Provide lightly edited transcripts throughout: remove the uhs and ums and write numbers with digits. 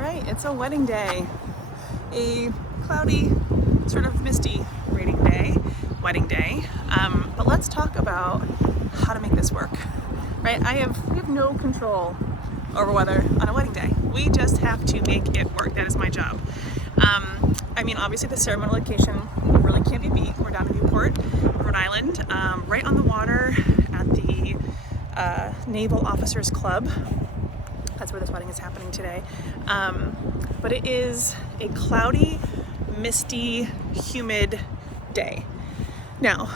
right, it's a wedding day. A cloudy, sort of misty wedding day. But let's talk about how to make this work, right? We have no control over weather on a wedding day. We just have to make it work. That is my job. I mean, obviously the ceremony location really can't be beat. We're down in Newport, Rhode Island, right on the water at the Naval Officers Club. That's where this wedding is happening today. But it is a cloudy, misty, humid day. Now,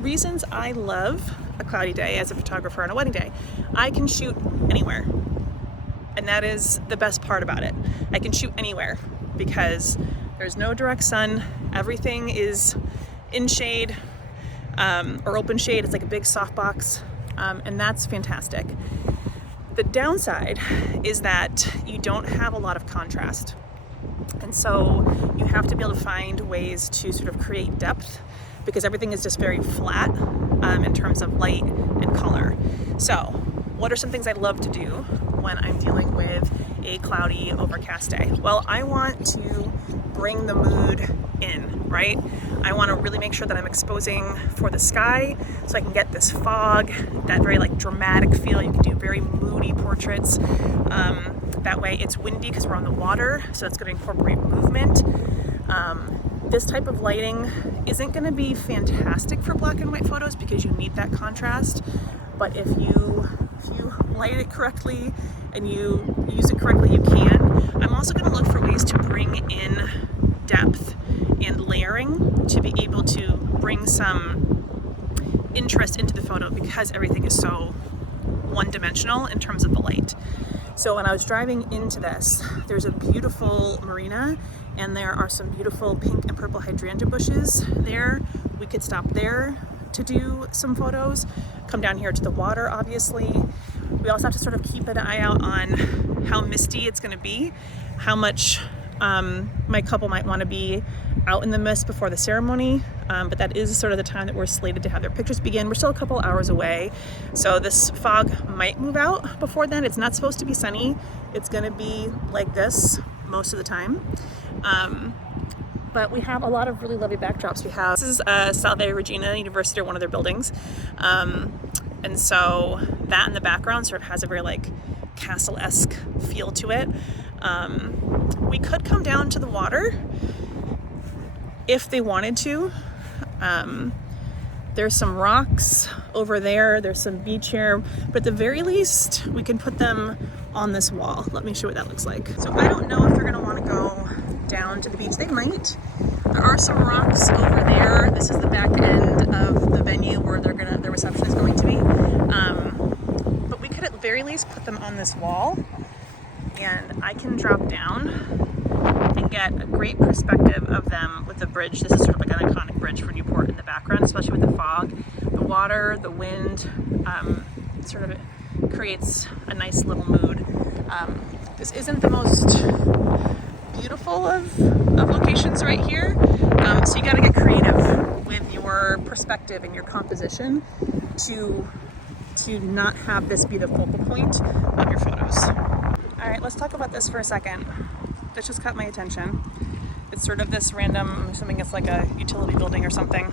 reasons I love a cloudy day as a photographer on a wedding day: I can shoot anywhere. And that is the best part about it. I can shoot anywhere because there's no direct sun. Everything is in shade or open shade. It's like a big softbox, and that's fantastic. The downside is that you don't have a lot of contrast. And so you have to be able to find ways to sort of create depth because everything is just very flat in terms of light and color. So what are some things I love to do when I'm dealing with a cloudy, overcast day? Well, I want to bring the mood in, right? I want to really make sure that I'm exposing for the sky so I can get this fog, that very like dramatic feel. You can do very moody portraits. That way it's windy because we're on the water, so it's going to incorporate movement. This type of lighting isn't going to be fantastic for black and white photos because you need that contrast. But if you light it correctly and you use it correctly, you can. I'm also going to look for ways to bring in depth and layering to be able to bring some interest into the photo because everything is so one-dimensional in terms of the light. So when I was driving into this, there's a beautiful marina and there are some beautiful pink and purple hydrangea bushes there. We could stop there to do some photos, come down here to the water, obviously. We also have to sort of keep an eye out on how misty it's going to be, how much my couple might want to be out in the mist before the ceremony, but that is sort of the time that we're slated to have their pictures begin. We're still a couple hours away, so this fog might move out before then. It's not supposed to be sunny. It's going to be like this most of the time. But we have a lot of really lovely backdrops. This is Salve Regina University, or one of their buildings. And so that in the background sort of has a very like castle-esque feel to it. We could come down to the water if they wanted to. There's some rocks over there. There's some beach here, but at the very least, we can put them on this wall. Let me show what that looks like. So I don't know if they're gonna wanna go down to the beach. They might. There are some rocks over there. This is the back end of the venue where the reception is going to be. But we could at the very least put them on this wall, and I can drop down and get a great perspective of them with the bridge. This is sort of like an iconic bridge for Newport in the background, especially with the fog. The water, the wind, sort of creates a nice little mood. This isn't the most beautiful of locations right here, so you got to get creative with your perspective and your composition to not have this be the focal point of your photos. All right, let's talk about this for a second. This just caught my attention. It's sort of this random, I'm assuming it's like a utility building or something,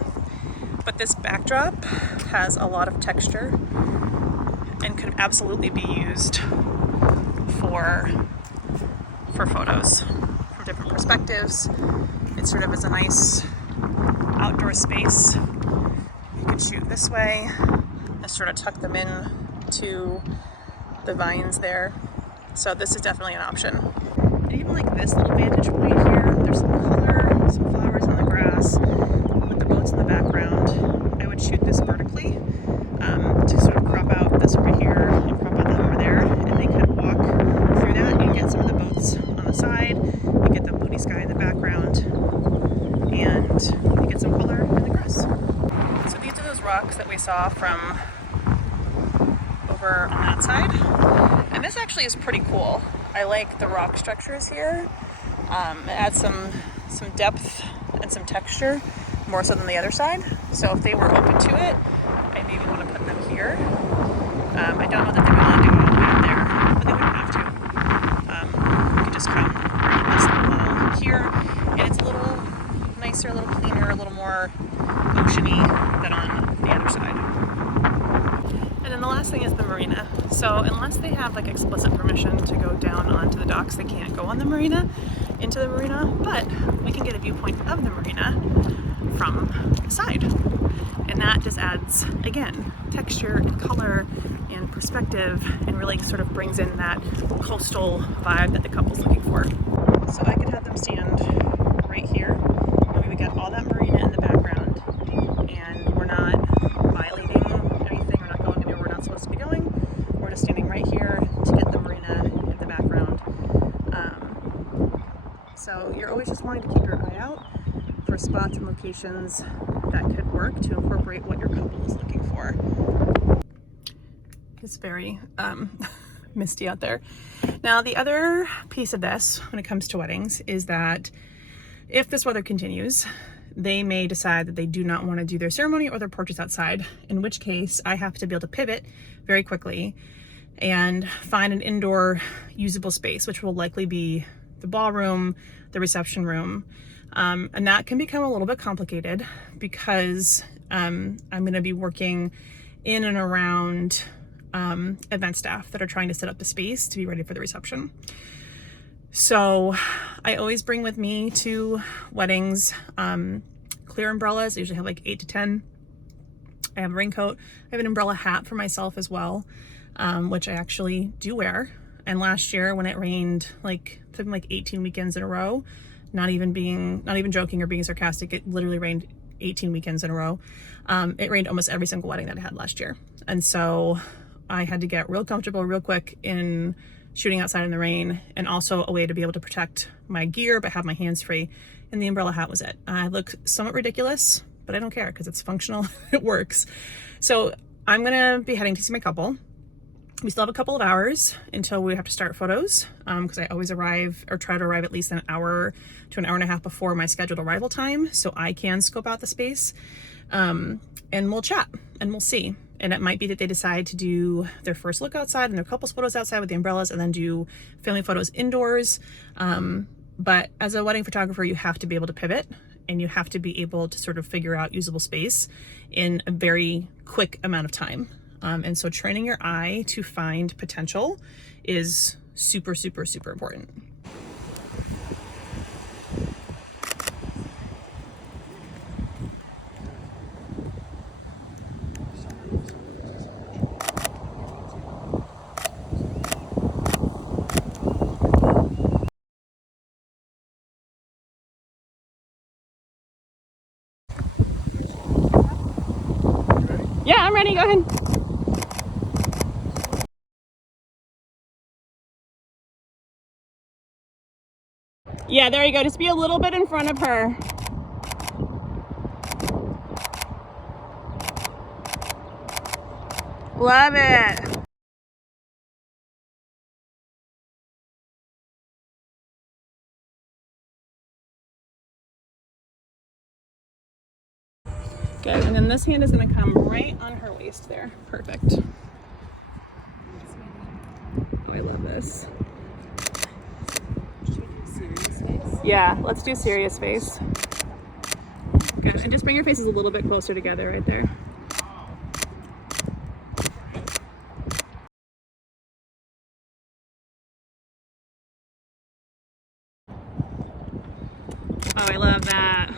but this backdrop has a lot of texture and could absolutely be used for photos from different perspectives. It sort of is a nice outdoor space. You could shoot this way and sort of tuck them in to the vines there. So this is definitely an option. And even like this little vantage point here, there's some color, some flowers on the grass with the boats in the background. I would shoot this vertically to sort of crop out this over here and crop out that over there, and they could walk through that. You get some of the boats on the side, you get the blue sky in the background, and you get some color in the grass. So these are those rocks that we saw from over on that side. And this actually is pretty cool. I like the rock structures here. It adds some depth and some texture, more so than the other side. So if they were open to it, I maybe want to put them here. I don't know that they would want to do it all the way up there, but they wouldn't have to. You could just come me than on the other side. And then the last thing is the marina. So unless they have like explicit permission to go down onto the docks, they can't go on the marina, into the marina, but we can get a viewpoint of the marina from the side. And that just adds, again, texture and color and perspective, and really sort of brings in that coastal vibe that the couple's looking for. So I could have them stand right here, and we would get all that marina in the background, and we're not violating anything, we're not going anywhere we're not supposed to be going. We're just standing right here to get the marina in the background. So you're always just wanting to keep your eye out for spots and locations that could work to incorporate what your couple is looking for. It's very misty out there. Now the other piece of this when it comes to weddings is that if this weather continues, they may decide that they do not want to do their ceremony or their portraits outside, in which case I have to be able to pivot very quickly and find an indoor usable space, which will likely be the ballroom, the reception room. And that can become a little bit complicated because I'm going to be working in and around event staff that are trying to set up the space to be ready for the reception. So I always bring with me to weddings clear umbrellas. I usually have like 8 to 10. I have a raincoat. I have an umbrella hat for myself as well, which I actually do wear. And last year when it rained something like 18 weekends in a row, not even joking or being sarcastic, it literally rained 18 weekends in a row. It rained almost every single wedding that I had last year. And so I had to get real comfortable real quick in shooting outside in the rain, and also a way to be able to protect my gear but have my hands free. And the umbrella hat was it. I look somewhat ridiculous, but I don't care because it's functional. It works. So I'm gonna be heading to see my couple. We still have a couple of hours until we have to start photos, because I always arrive or try to arrive at least an hour to an hour and a half before my scheduled arrival time, so I can scope out the space. And we'll chat and we'll see. And it might be that they decide to do their first look outside and their couples photos outside with the umbrellas, and then do family photos indoors. But as a wedding photographer, you have to be able to pivot, and you have to be able to sort of figure out usable space in a very quick amount of time. And so training your eye to find potential is super, super, super important. Yeah, I'm ready. Go ahead. Yeah, there you go. Just be a little bit in front of her. Love it. Good. And then this hand is going to come right on her waist there. Perfect. Oh, I love this. Yeah, let's do serious face. Good. And just bring your faces a little bit closer together right there. Oh, I love that.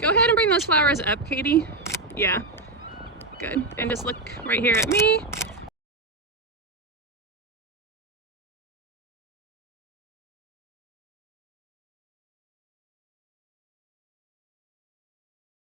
Go ahead and bring those flowers up, Katie. Yeah, good. And just look right here at me.